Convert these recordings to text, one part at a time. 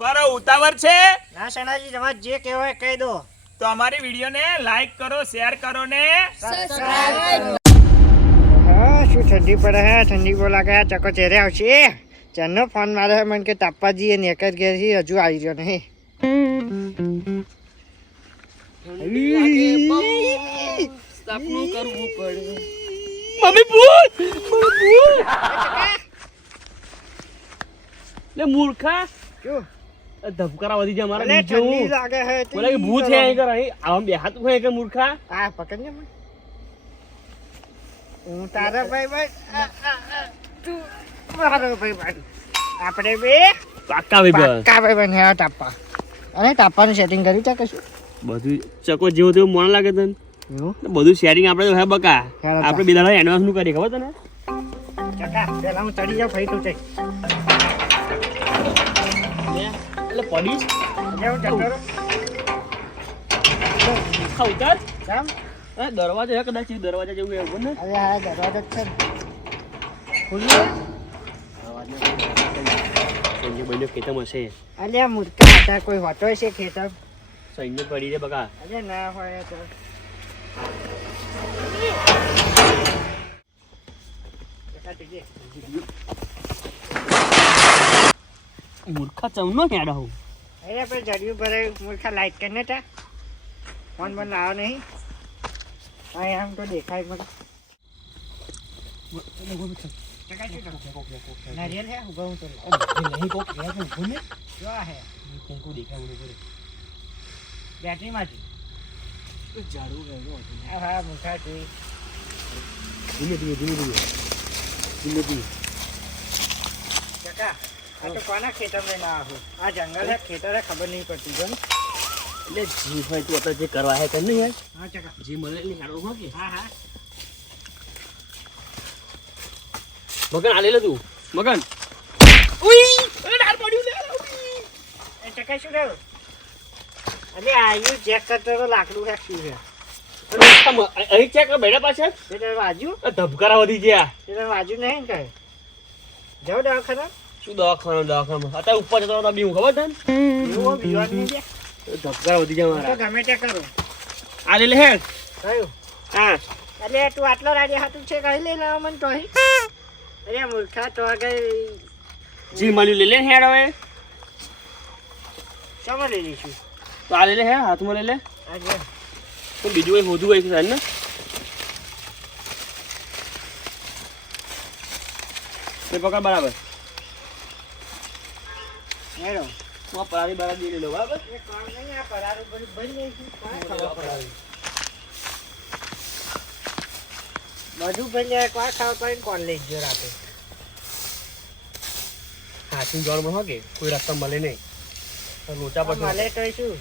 બરો ઉતાવળ છે? ના સણાજી તમારે જે કહેવાય કહી દો. તો અમારી વિડીયોને લાઈક કરો શેર કરો ને હા શું ઠંડી પડે હે? ઠંડી બોલા લાગે ચકો ચહેરે આવશે. ચારનો ફોન મારે છે મને કે તાપાજી એ નેકર ઘેર છે હજુ આવી રહ્યો નહીં. સપનું કરવું પડે મમ્મી ભૂલ લે મૂર્ખા! શું? ધબકારા વધી જાય મારા નીચે હું. લાગે બોલે કે ભૂત અહીં કર અહીં આમ બે હાથ હોય કે મૂર્ખા? હા પકડ ને મને. હું તારા ભાઈ ભાઈ આ, આ, આ, તું મારો ભાઈ ભાઈ. આપણે બે પાક્કા ભાઈ ભાઈ પાક્કા ભાઈ ભાઈ હેરા ટાપા. અને ટાપાનું સેટિંગ કર્યું છે કશું? બધું ચકો જેવું તેવું મોણ લાગે તને? બધું શેરિંગ આપણે તો હે બકા. આપણે બે દાડા એડવાન્સનું કરીએ ખબર તને? ચકા પેલા હું ચડી જાઉં ફરી તું ચઈ જતો રહું ઉતાર. કેમ? એ દરવાજો હે કદાચ દરવાજા જેવું એવું ને? અરે હા દરવાજો જ છે ને. ખુલ્લું? સૈન્ય બન્યો ખેતમ હશે અલ્યા મૂર્ખા હતા કોઈ હોતો છે ખેતર? સૈન્ય પડી રે બકા. અરે ના હોય તો. મૂર્ખા ચૌનો ક્યાં રહું અરે આપણે જડ્યું ભરે મૂર્ખા લાઈટ કરીને તા. ફોન બંધ આવો નહીં. હા આમ તો દેખાય મને નારિયેલ હે હું તો દેખાય મને બેટરીમાંથી. ઝાડુ હે હા મૂર્ખા જોઈ ધીમે ધીમે ધીમે ધીમે ધીમે ધીમે આ તો કોના ખેતર મેં ના આવું આ જંગલ હે ખેતર હે ખબર નહીં પડતી જો એટલે જી તું કરવા હે કર યાર હા ચકા. જે મળે એટલે હેડો હો કે. હા હા. મગન આ લે તું મગન. એ ચકા શું રહ્યું અરે આયુ ચેક કરતો તો લાકડું હે શું છે અહીં ચેક બેડા પાછળ ધબકારા વધી ગયા. વાજુ નહીં ને કહે જાઉં દવાખાના શું દવાખાનો દવાખાનો? અત્યારે ઉપર જતો હતો બીવું ખબર તને? ધબકારા વધી ગયા મારા. ગમે તે કરો. આ લે લે હે કયું? હા. અરે તું આટલો રાજી હાતું છે કહી લે ના મન તો અરે મૂર્ખા તો આગળ જી મળ્યું. લે લે હેડ હવે. શામાં લઈ લઈશું? તો આ લે લે હે હાથમાં લે લે. તો બીજું કઈ હોધું હોય સાહેબ ને? પકડ બરાબર. હેડો. હું પરારી બરાબર દે બરાબર? એ નહીં આ પરારું? બધું જાય ખાવા પાડીને કોણ લઈ ગયો રાતે? હાથી જોડમાં કે કોઈ રસ્તા મળે નહીં. લોચા પર મળે તો શું?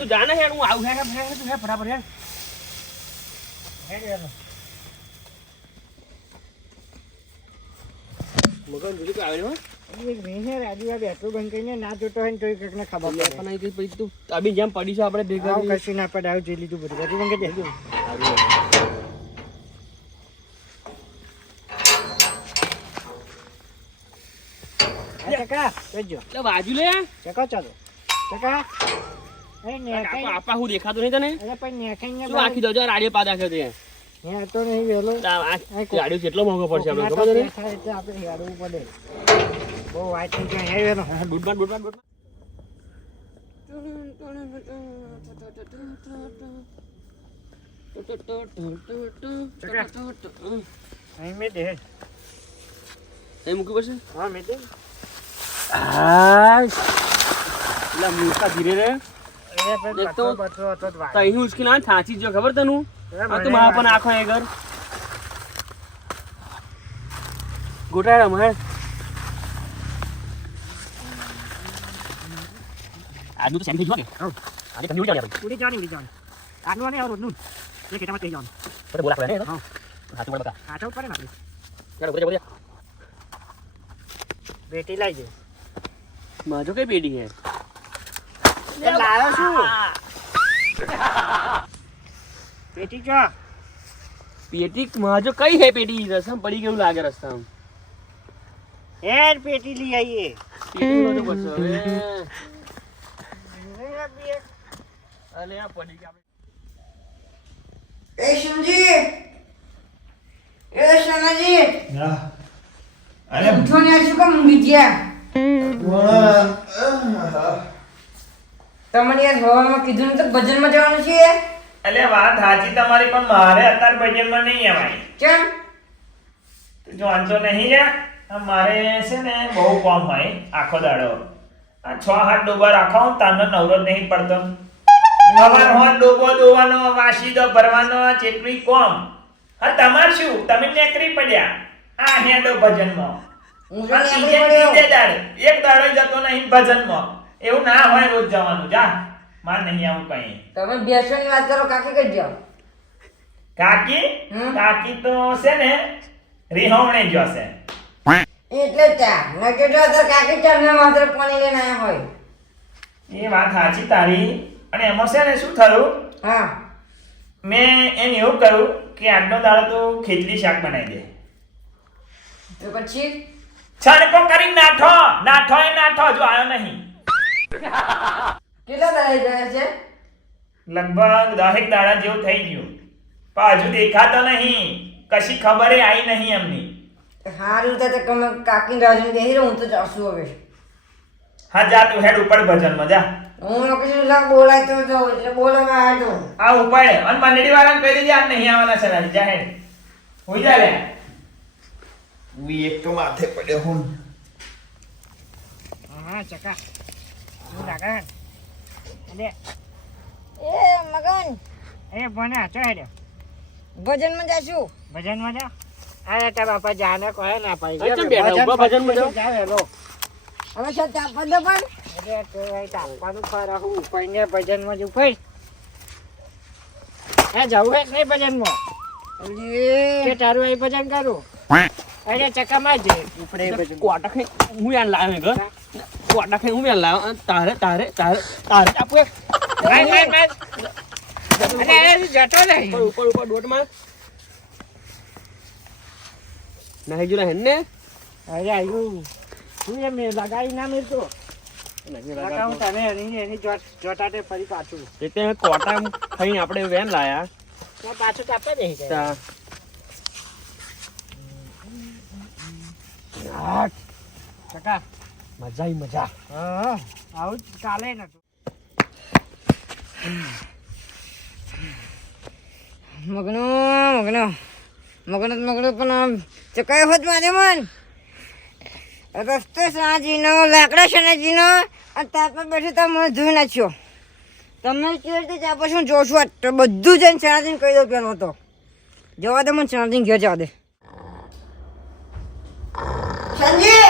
તું જાને હેડ હું આવું હે હે હે તું હે ફટાફટ હેડ. હેડ એનો. મગન બીજું કઈ છે છે બાજુ લે. ચકા ચાલો. ચકા. આપા હું દેખાતો નહીં તને? આખી દો રાડીઓ પા દાખલ તે? રાડીઓ કેટલો મોંઘો પડશે આપણે ખબર છે પડે. બહુ વાઈટ થઈ. અહીં ઉચકી ના થાચી જો ખબર તનું? આખો એ ઘર ગોટાળા માં આજનું તો સેમ થઈ ને. આજે તમે ઉડી જવાની ઉડી જવાની ઉડી જવાની. આજનું અને આવું રોજનું. એ ખેતરમાં થઈ જવાનું. આપણે બોલા પડે ને હા. હાથું બતા કાચા પડે ને આપણે. ચાલો બોલે બોલે. બેટી લઈ દે માજો કઈ પેઢી હે? લાવ્યો છું પેટી ચો પેટી માજો કઈ હે પેટી રસમ પડી ગયું લાગે રસ્તામાં. હેર પેટી લઈ આવીએ કેટલું બધું બસ હવે. અલે આ પડી ગયા એ સમજી એ સોનાજી અરે ઉઠો ને શું કામ ઊંઘી ગયા? તમને યાર હવામાં કીધું ને તો ભજનમાં જવાનું છે? અલે વાત સાચી તમારી પણ મારે અત્યારે ભજનમાં નહીં અવાય કેમ? તું જાણતો નહીં આ મારે છે ને બહુ કોમ હોય આખો દાડો. આ છ હાથ ડોબા રાખો હું તાનો નવરો નહીં પડતો. સવાર હોત ડોબો દોવાનો વાસીદો ભરવાનો ચેટવી કોમ. હા તમાર શું? તમે નેકરી પડ્યા. આ હેડો ભજનમાં. એક દાડો જતો નહીં ભજનમાં. એવું ના હોય રોજ જવાનું. જા. માર નહીં આવું કઈ. તમે બેસવાની વાત કરો કાકી કઈ જાઓ? કાકી? કાકી તો છે ને રિહામણે જશે એટલે ચા નકે જો તો કાકી ચા માત્ર પાણી લઈને હોય. એ વાત સાચી તારી. અને એમાં છે ને શું થયું? હા. મેં એમ એવું કહ્યું કે આજનો દાડો તો ખેચડી શાક બનાવી દે. તો પછી? છણકો કરી નાઠો. નાઠો એ નાઠો જો આવ્યો નહીં. કેટલા દાડા જાય છે? લગભગ દહેક દાડા જેવું થઈ ગયું. પણ હજુ દેખાતો નહીં. કશી ખબરે આવી નહીં એમની. હારું તો તમે કાકી રાજન બેહી રહું હું તો જાશું હવે. હા જા તું હેડ ઉપર ભજનમાં જા. હું લોકો શું લાગ બોલાય તો જો એટલે બોલાવા આવ્યો આ ઉપાડે. અને મંડળી વાળાને કહી દેજે આ નહીં આવવાના છે રાજી. જા હેડ. હોઈ જા લે. ઉઈ એક તો માથે પડ્યો હું. હા ચકા. હું લાગે? અલે એ મગન. એ બને આચો હેડે ભજનમાં જાશું. ભજનમાં જા. અરે તા બાપા જાને કહે ના પાઈ અચ્છા, બેઠા ઊભા ભજનમાં જાઓ. જા હેલો હવે સર તાપા દે પણ. એટલે તો તાપવાનું ખરા હું ઉપાઈને ભજનમાં જ ઉપાઈ એ જવું હે નહીં ભજનમાં? કે તારું અહીં ભજન કરું? અરે ચકામાં જ. ઉપડે કોટા ખાઈ હું યાર લાવ્યો ઘર કોટા ખાઈ હું યાર લાવ્યો તારે તારે તારે તારે આપું. અરે, જતો નહીં. ઉપર ઉપર દોટ માર નાહી ગયો હેન અરે, આયુ. તું એમ લગાવી ના મેરતો. લગાવું તને એની- એની જોત- ફરી પાછું. એટલે કોટા આપણે વેન લાયા તો. મજા મજા હા, આવું ચાલે નતું. મગનો મગનો મગનો મગડું પણ આમ ચકાયો હોત મારે મન? રસ્તો સાજીનો, લાકડા સનાજીનો અને તાર પર બેઠી તમે મને ધોઈ નાખ્યો. તમે કેવી રીતે ચાપો છો જોશું આ તો બધું જઈને સનાજીને કહી દઉં પેલો તો. જવા દે મને સનાજીને ઘેર જવા દે સંજય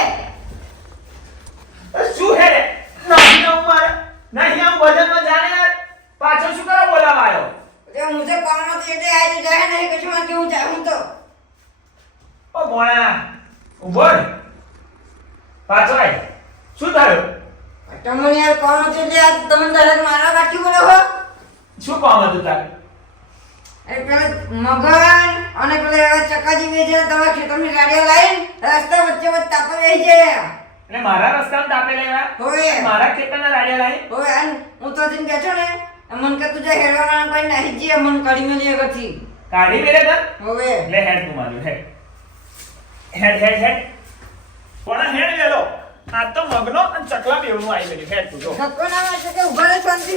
શું હે રે નહીં આવું મારે નહીં આવું ભજનમાં જાને યાર પાછો શું કરવા બોલાવા આવ્યો તે હું તો કામમાં તો એટલે આજે જાય નહીં કશું કેવું જાય હું તો? ઓ ભોણા ઊભો પાછો આય. શું થયું? તમને યાર કોણ છે એટલે તમે દરજ મારા કાઢી બોલો હો? શું કામ હતું તારે? એ પેલા મગન અને પેલા એવા ચકાજી બે છે તમે ખેતરની ગાડીઓ લાવીને રસ્તા વચ્ચે વચ્ચે તાપે બેસી જાય અને મારા રસ્તામાં તાપે લેવા? હોય મારા ખેતરના ગાડીઓ લાવી હોય અને હું તો જઈને બેઠો ને મન કે તું જે હેડવાના કોઈ નહીં જે મન કરી મેલી આગળથી કાઢી મેરે તન હવે. લે હેડ તું મારું હેડ. હેડ હેડ હેડ. પણ હેડ વેલો આ તો મગનો અને ચકલા બેવનું આવી ગયું. હેડ તું જો. ધક્કો ના વાગે કે ઊભા રહે શાંતિ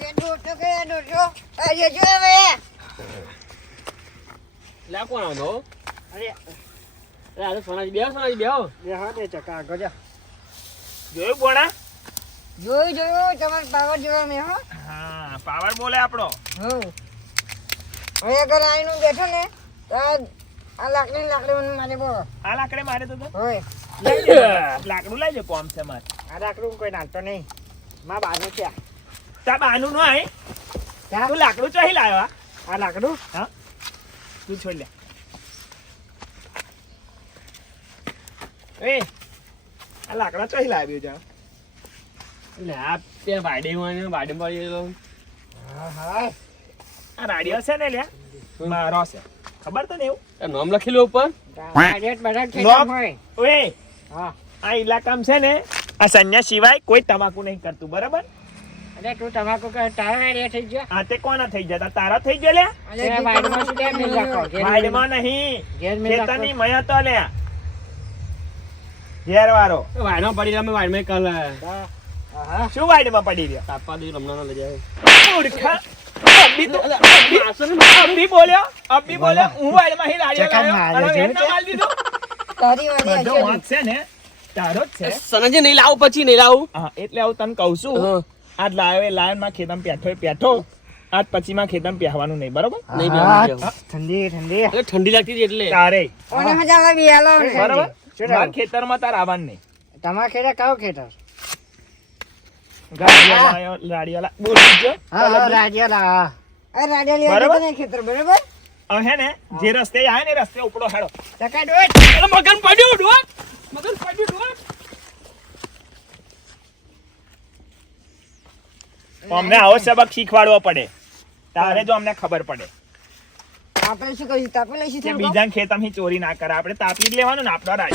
જે દોડતો કે દોડતો આ જે જો હવે. લે કોણ આવતો અરે. અરે આ સોનાજી બેહો સોનાજી બેહો. બે હા તે ચકા આગળ જા. જોયું બોણા જોયું જોયું તમારે પાવર જોયો મેં હો. હા પાવર બોલે આપણો. હમ. હવે અગર આઈનું બેઠો ને તો આ લાકડી લાકડી મને મારે બોલો. આ લાકડે મારે તો હોય લાકડું લઈ લે કોમ છે મારે. આ લાકડું કોઈ નાખતો નહીં. માં બાજુ છે. તા બાનું નો આય? તું? લાકડું ચોહી લાવ્યો આ? આ લાકડું? હા. તું છોડ લે. એ આ લાકડા ચોહી લાવ્યો જા એટલે આ તે વાડે માં વાડે પડી હા હા. આ રાડિયો છે ને લ્યા? મારો છે. ખબર તો ને એવું નામ લખી લો ઉપર. લોક. ઓએ હા. આ ઇલાકામાં છે ને આ સંન્યા સિવાય કોઈ તમાકુ નહીં કરતું બરાબર? અરે તું તમાકુ કરે તારા આઈડિયા થઈ ગયો? હા તે કોના થઈ જતા તારા થઈ ગયા લ્યા? અરે વાડીમાં શું કેમ રાખો વાડમાં નહીં. ખેતરની મયા તો લે ઘેર વાળો વાયનો પડી રહ્યા મેં વાયમાં કાલ શું વાડમાં પડી રહ્યા? તાપા દે રમણાનો લઈ જાય. ઓડખા અબ્બી તો અબ્બી બોલ્યો અબ્બી બોલ્યો હું વાડમાં અહીં લાડ્યો ચકા લાવ્યો માર્યો અને એને માલ દીધો. તારી વાળી બધો વાંક છે ને તારો જ છે. સનજી નહીં લાવું પછી નહીં લાવું. હા એટલે હું તને કહું છું. આજ લાવે લાયનમાં ખેતમ પેઠો પેઠો આજ પછી માં ખેતમ પહેવાનું નહીં બરોબર? નહીં. ઠંડી ઠંડી. એટલે ઠંડી લાગતી હતી એટલે. તારે. બરોબર? ખેતરમાં તાર આવવાનું નહીં. તમારા ખેતર કયો ખેતર? જે રસ્તે આવે ને રસ્તે ઉપડો હેડો. ચકા ડોટ અરે મગન પડ્યું ડોક મગન પડ્યું ડોક અમને આવો સબક શીખવાડવો પડે. તારે જો અમને ખબર પડે. આપણે શું કહ્યું? તાપી લઈશું કે બીજા ખેતમથી ચોરી ના કરે આપણે તાપી જ લેવાનું ને આપણો રાજ.